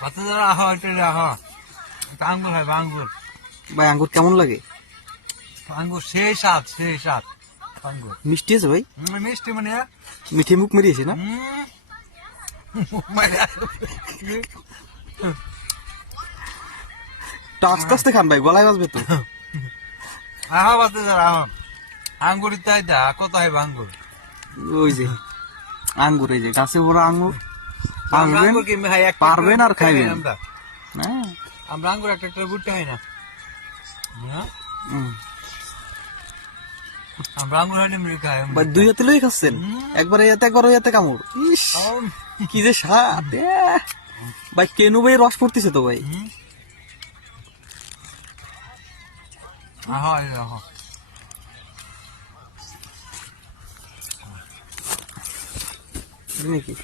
বাচ্চারা আহ এটা আহ আঙ্গুর হয় আঙ্গুর। ভাই আঙ্গুর কেমন লাগে? আঙ্গুর সেই স্বাদ আঙ্গুর। মিষ্টি আছে ভাই? মিষ্টি মানে মিঠে মুখ মেরিয়েছে না? আস্তে আস্তে খান ভাই, গলায় বাজবে তো। আহ বাচ্চারা আহ আঙ্গুর তাই দা কত হয় আঙ্গুর। ওই যে আঙ্গুর, এই যে গাছে বড় আঙ্গুর, আঙ্গুর কি ভাই এক পারবেন আর খাইবেন। হ্যাঁ আমরা আঙ্গুর একটা ঘুরতে হয় না। আমরা আঙ্গুর হইলে মিলে খাই। ভাই দুই হাতে লই খাচ্ছেন, একবার এই হাতে একবার ওই হাতে কামড়। ইস কি যে স্বাদ। ভাই কেনু ভাই রস পড়তেছে তো ভাই। নাকি